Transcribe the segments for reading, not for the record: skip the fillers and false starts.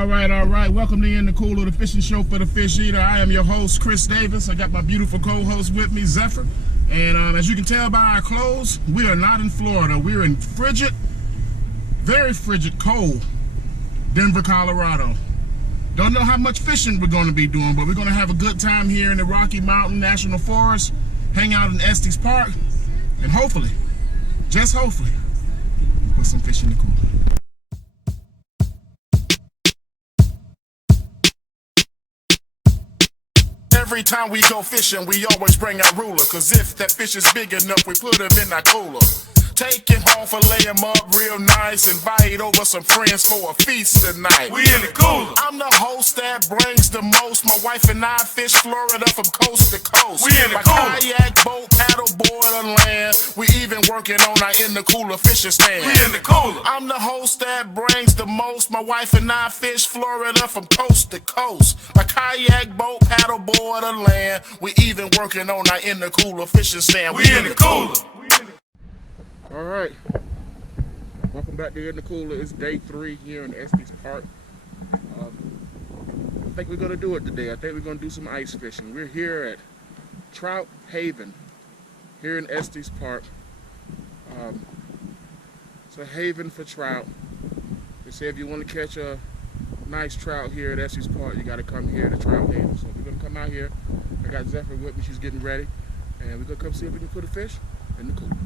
All right. Welcome to In the Cooler, the fishing show for the fish eater. I am your host, Chris Davis. I got my beautiful co-host with me, Zephyr. And as you can tell by our clothes, we are not in Florida. We're in frigid, very frigid, cold Denver, Colorado. Don't know how much fishing we're going to be doing, but we're going to have a good time here in the Rocky Mountain National Forest, hang out in Estes Park, and hopefully, just hopefully, put some fish in the cooler. Every time we go fishing, we always bring our ruler, cause if that fish is big enough, we put him in our cooler. Take him home, fillet him up real nice, invite over some friends for a feast tonight. We in the cooler. I'm the host that brings the most. My wife and I fish Florida from coast to coast. We in the By cooler. kayak, boat, paddle board, or land. We even working on our in the cooler fishing stand. We in the cooler. I'm the host that brings the most. My wife and I fish Florida from coast to coast. By kayak, boat, paddle board, or land. We even working on our in the cooler fishing stand. We in the cooler. All right, welcome back to In the Cooler. It's day 3 here in Estes Park. I think we're gonna do it today. I think we're gonna do some ice fishing. We're here at Trout Haven here in Estes Park. It's a haven for trout. They say if you want to catch a nice trout here at Estes Park, you got to come here to Trout Haven. So we're gonna come out here. I got Zephyr with me. She's getting ready, and we're gonna come see if we can put a fish in the cooler.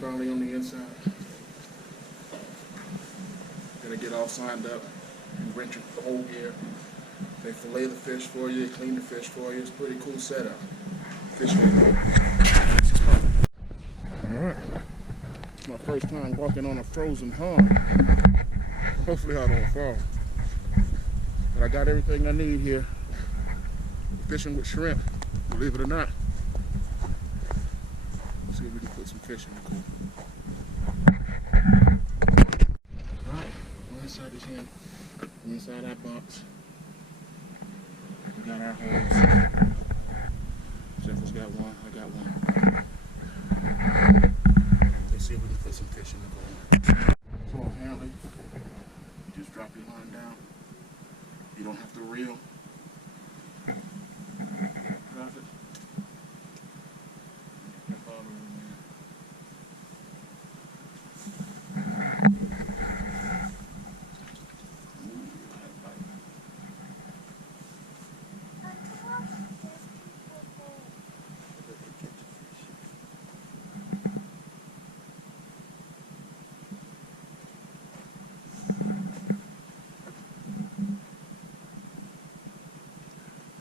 Finally on the inside. Gotta get all signed up and rent your whole gear. They fillet the fish for you, they clean the fish for you. It's a pretty cool setup. Fish home. Alright. It's my first time walking on a frozen pond. Hopefully I don't fall. But I got everything I need here. Fishing with shrimp, believe it or not. Let's see if we can put some fish in the cooler. Alright, we're inside this hand. We're inside our box. We got our holes. Zephyr's got one, I got one. Let's see if we can put some fish in the cooler. So apparently, you just drop your line down. You don't have to reel. Drop it. That's all over there.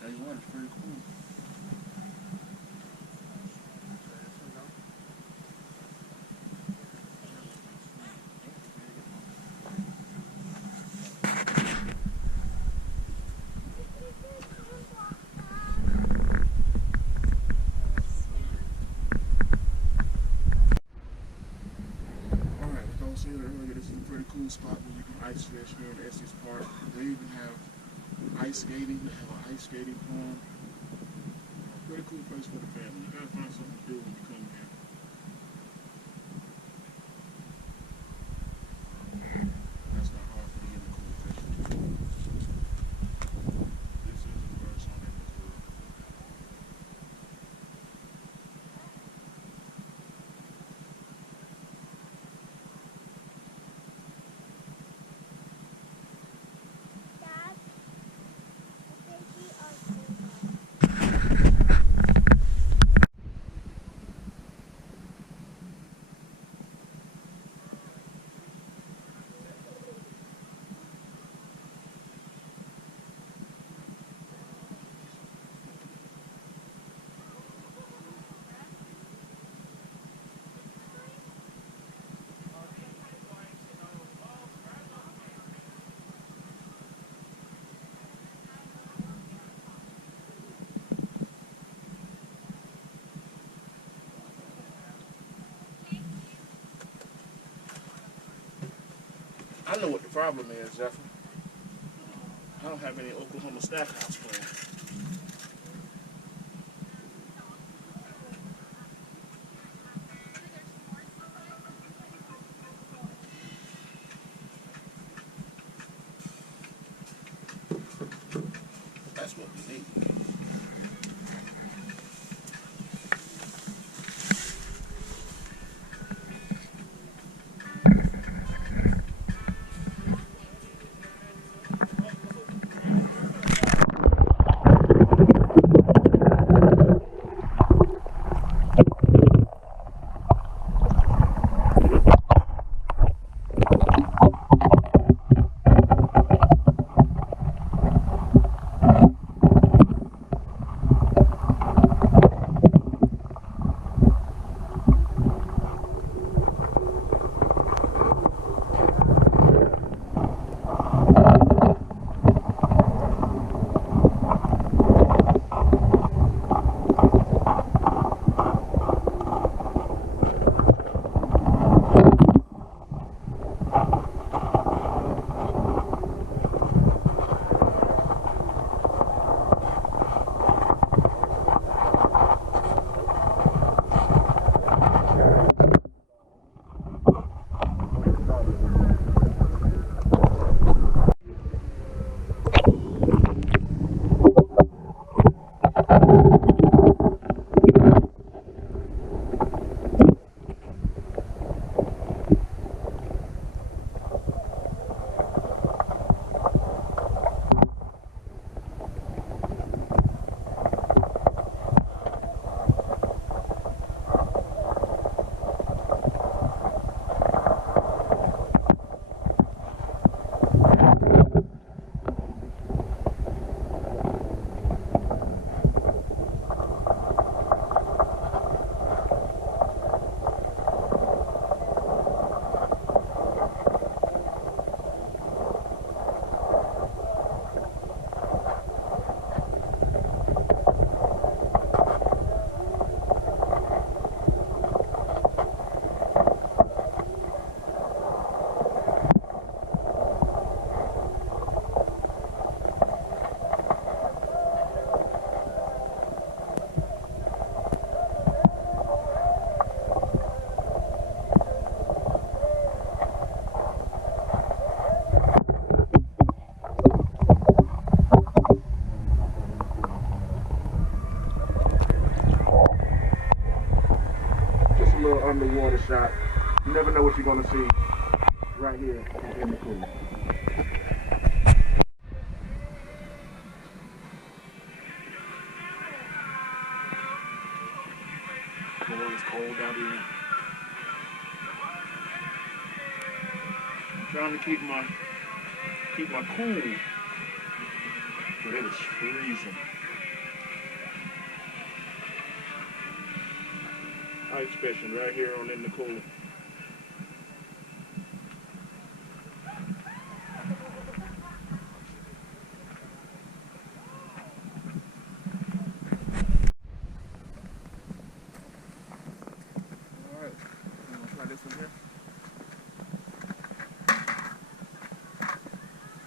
Tell you what, it's pretty cool. This is a pretty cool spot where you can ice fish here in Estes Park. They even have ice skating. They have an ice skating pond. Pretty cool place for the family. You gotta find something to do when you come here. That's not hard for the in the cooler fishing. This is the first one in the cooler. I know what the problem is, Zephyr. I don't have any Oklahoma Stackhouse plans. That's what we need. Underwater shot. You never know what you're gonna see right here in the pool. Oh, it's cold out here. I'm trying to keep my cool, but it is freezing. Ice fishing right here on in the cooler. Alright, I'm gonna try this one here.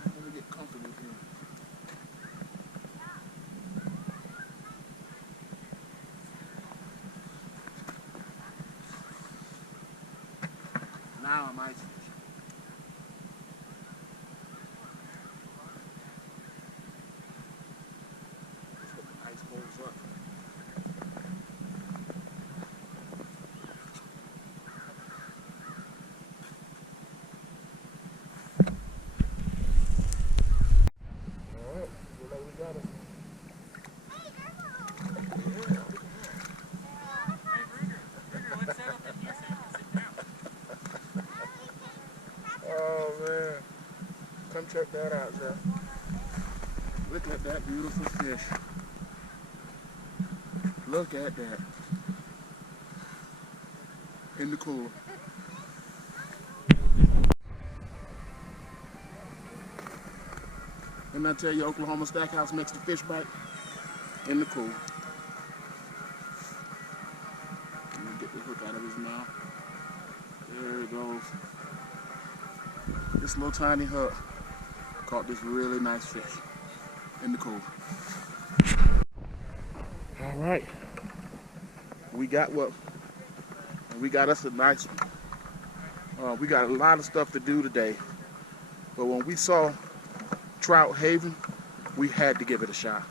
Let me get comfortable here. Now I'm ice fishing. That's what the ice holds up. Alright, well, there we got it. Oh man, come check that out, Jeff. Look at that beautiful fish. Look at that. In the cooler. Didn't I tell you Oklahoma Stackhouse makes the fish bite? In the cooler. Let me get the hook out of his mouth. There it goes. This little tiny hook caught this really nice fish in the cove. All right, we got us a nice one. We got a lot of stuff to do today, but when we saw Trout Haven, we had to give it a shot.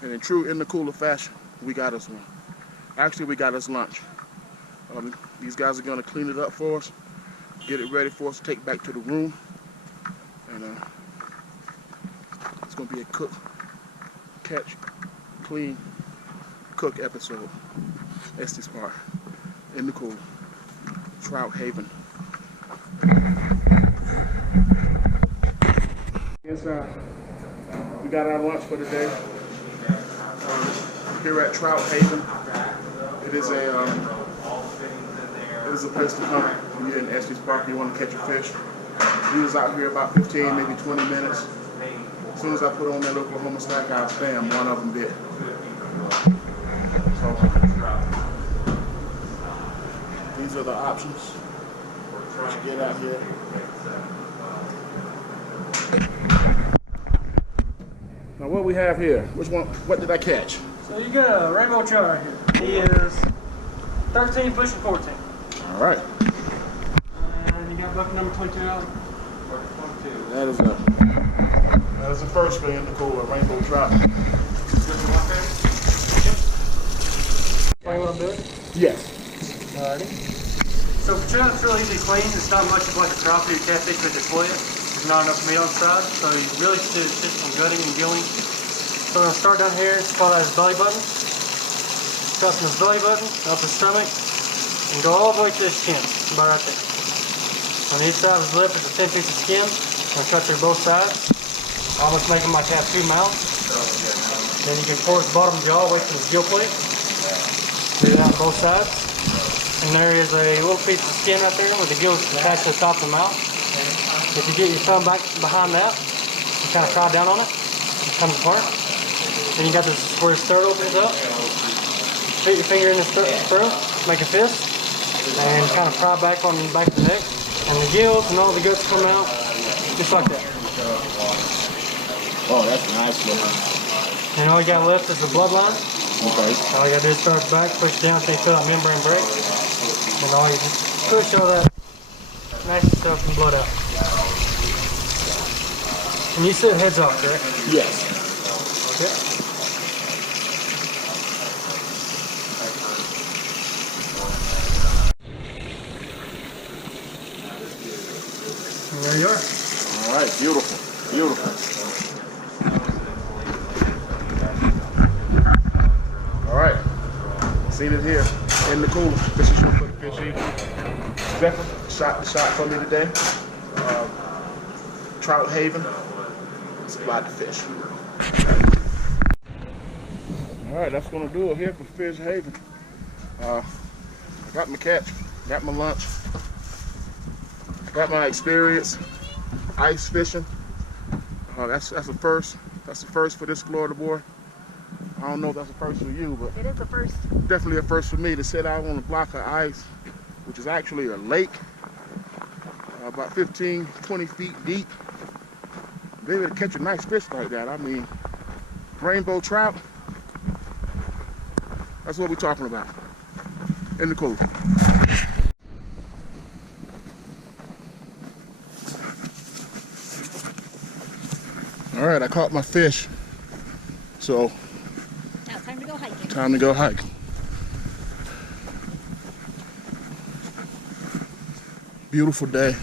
And in true in the cooler fashion, we got us one. Actually, we got us lunch. These guys are gonna clean it up for us, get it ready for us to take back to the room. And it's gonna be a cook, catch, clean, cook episode. Estes Park, in the cool, Trout Haven. Inside, we got our lunch for the day. Here at Trout Haven, it is a place to come when you're in Estes Park. You want to catch a fish. We was out here about 15, maybe 20 minutes. As soon as I put on that Oklahoma Stackhouse, bam, one of them bit. So these are the options that you get out here. Now what we have here, which one, what did I catch? So you got a rainbow trout right here. He is 13 pushing 14. All right. And you got bucket number 22 out. That is the first thing in the cooler, rainbow trout. Play a little bit? Yes. Alrighty. So for trout, it's really easy to clean. It's not much of like a trout or catfish with your fillet. There's not enough meat on the side, so you really should just some gutting and gilling. So we're gonna start down here. It's called his belly button. Cut from his belly button, up his stomach, and go all the way to his chin, about right there. On each side of his lip is a thin piece of skin. I'm gonna cut through both sides, almost making like have two mouths. Then you can pour his bottom jaw away from his gill plate. Do that on both sides. And there is a little piece of skin right there with the gills attached to the top of the mouth. If you get your thumb back behind that, you kind of pry down on it, it comes apart. Then you got this where his throat opens up. Fit your finger in his throat, make a fist, and kind of pry back on the back of the neck. And the gills and all the guts come out just like that. Oh, that's nice looking. And all you got left is the bloodline. Okay. All you got to do is start back, push down until you feel that membrane break. And all you just push all that nasty stuff and blood out. And you said heads off, correct? Yes. Okay. And there you are. All right, beautiful, beautiful. All right, seen it here in the cooler. This is your quick fish eater. Zephyr shot the shot for me today. Trout Haven supplied the fish. All right, that's gonna do it here for Fish Haven. I got my catch, got my lunch, got my experience ice fishing. That's a first. That's the first for this Florida boy. I don't know if that's a first for you, but it is a first. Definitely a first for me to sit out on a block of ice, which is actually a lake, about 15, 20 feet deep. Be able to catch a nice fish like that. I mean, rainbow trout. That's what we're talking about. In the cove. All right, I caught my fish. So, now time to go hiking. Time to go hiking. Beautiful day.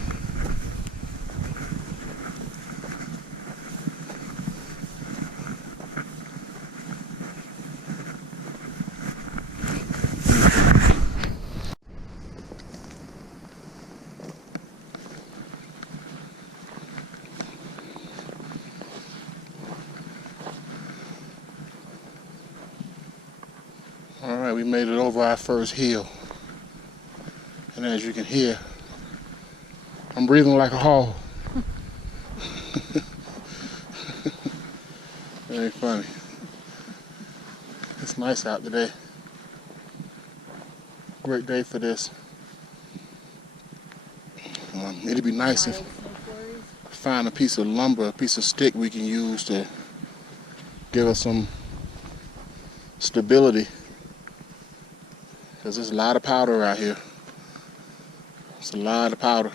All right, we made it over our first hill. And as you can hear, I'm breathing like a hog. Very funny. It's nice out today. Great day for this. It'd be nice if find a piece of lumber, a piece of stick we can use to give us some stability. Because there's a lot of powder out here. It's a lot of powder.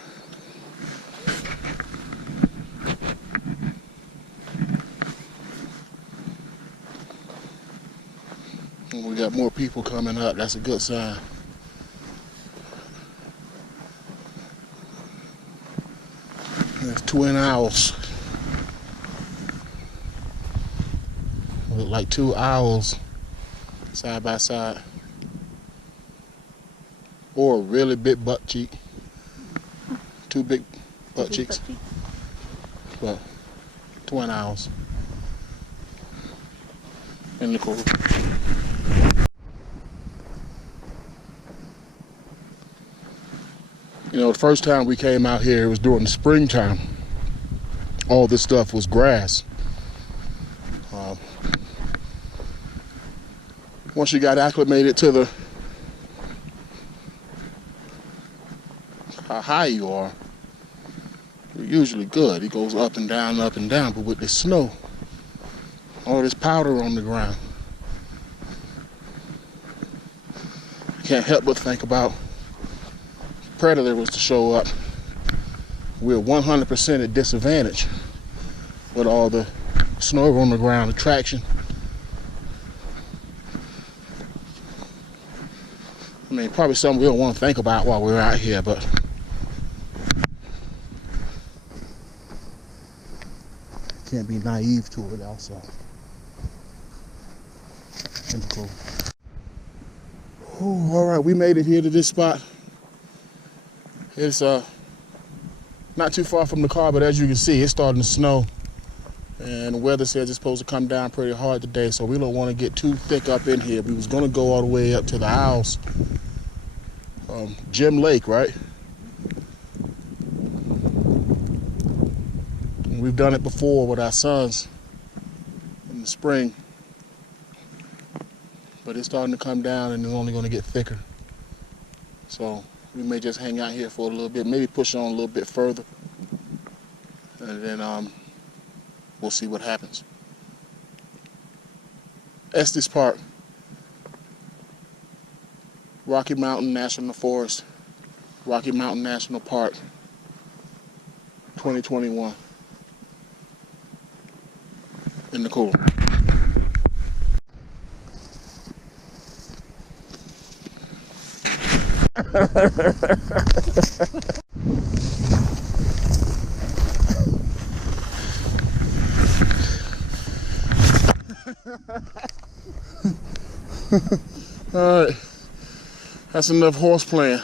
got more people coming up. That's a good sign. There's twin owls. Look like two owls side by side. Or a really big butt cheek. Two big butt cheeks. Well, twin owls. In the cooler. You know, the first time we came out here, it was during the springtime. All this stuff was grass. Once you got acclimated to how high you are, you're usually good. It goes up and down, but with the snow, all this powder on the ground, I can't help but think about if a predator was to show up. We're 100% at disadvantage with all the snow on the ground, the traction. I mean, probably something we don't want to think about while we're out here, but can't be naive to it also. Cool. Ooh, all right, we made it here to this spot. It's not too far from the car, but as you can see, it's starting to snow. And the weather says it's supposed to come down pretty hard today, so we don't want to get too thick up in here. We was going to go all the way up to the house. Gem Lake, right? And we've done it before with our sons in the spring. But it's starting to come down and it's only going to get thicker. So we may just hang out here for a little bit, maybe push on a little bit further. And then we'll see what happens. Estes Park, Rocky Mountain National Forest, Rocky Mountain National Park, 2021. In the cooler. All right, that's enough horse playing.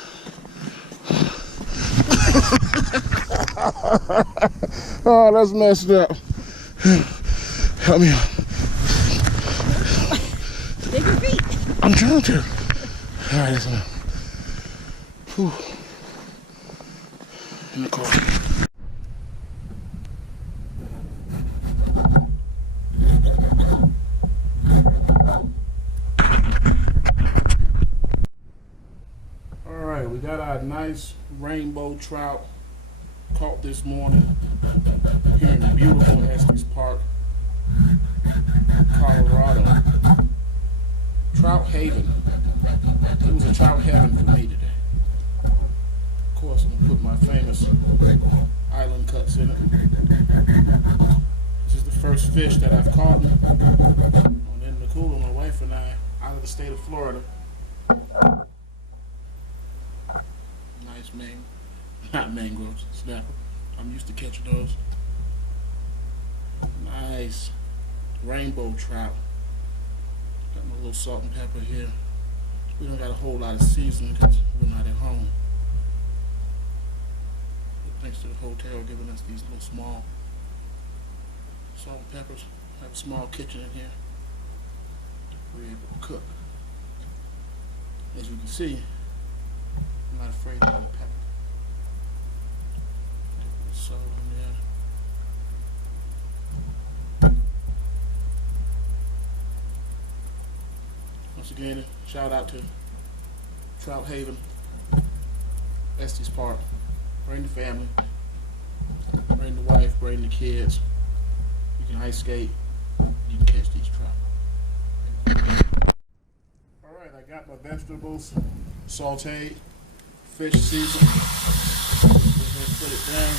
Oh, that's messed up. Help me out. Take your feet. I'm trying to. All right, that's enough. Whew. In the car. All right, we got our nice rainbow trout caught this morning here in beautiful Estes Park, Colorado. Trout haven. It was a trout heaven for me today. Of course, I'm gonna put my famous island cuts in it. This is the first fish that I've caught on In the Cooler, my wife and I, out of the state of Florida. Nice not mangroves, snapper. I'm used to catching those. Nice rainbow trout. Got my little salt and pepper here. We don't got a whole lot of seasoning because we're not at home. But thanks to the hotel giving us these little small salt and peppers. I have a small kitchen in here. We're able to cook. As you can see, I'm not afraid of the pepper. Get a little salt in there. Once again, shout out to Trout Haven, Estes Park. Bring the family, bring the wife, bring the kids. You can ice skate, you can catch these trout. Alright, I got my vegetables sauteed, fish seasoned. Go ahead and put it down.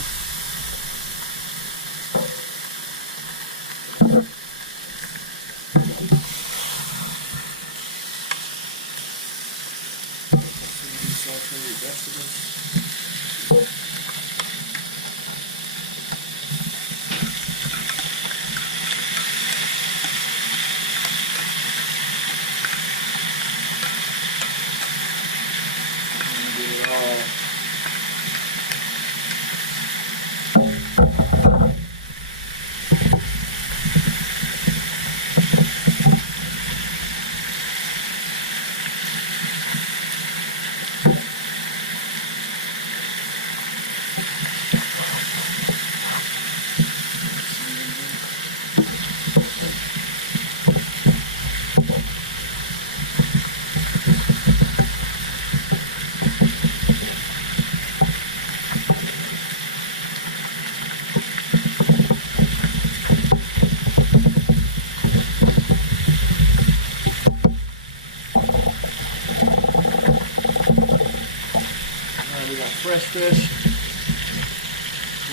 fresh fish,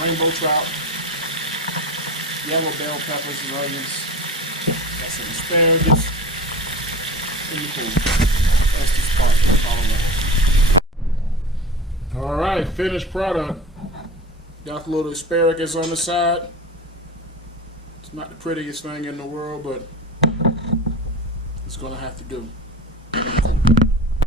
rainbow trout, yellow bell peppers and onions. Got some asparagus in the pool. Estes Park, Colorado. All right, finished product. Got a little asparagus on the side. It's not the prettiest thing in the world, but it's gonna have to do.